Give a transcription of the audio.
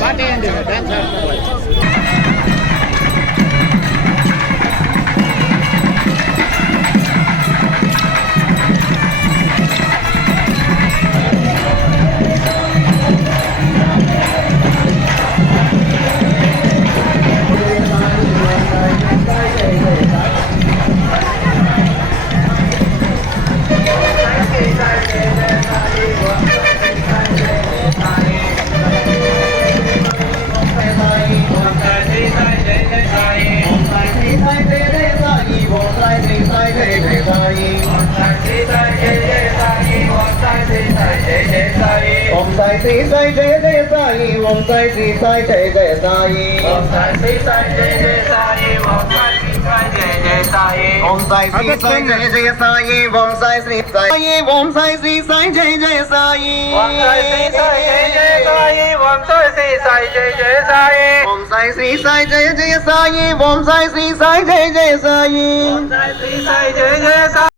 పాటేయండి dance ఆడుకోవాలి. Om Sai Sri Sai Jai Jai Sai, Om Sai Sri Sai Jai Jai Sai, Om Sai Sri Sai Jai Jai Sai, Om Sai Sri Sai Jai Jai Sai, Om Sai Sri Sai Jai Jai Sai, Om Sai Sri Sai, Om Sai Sri Sai Jai Jai Sai, Om Sai Sri Sai Jai Jai Sai, Om Sai Sri Sai Jai Jai Sai, Om Sai Sri Sai Jai Jai Sai, Om Sai Sri Sai Jai Jai Sai, Om Sai Sri Sai Jai Jai Sai.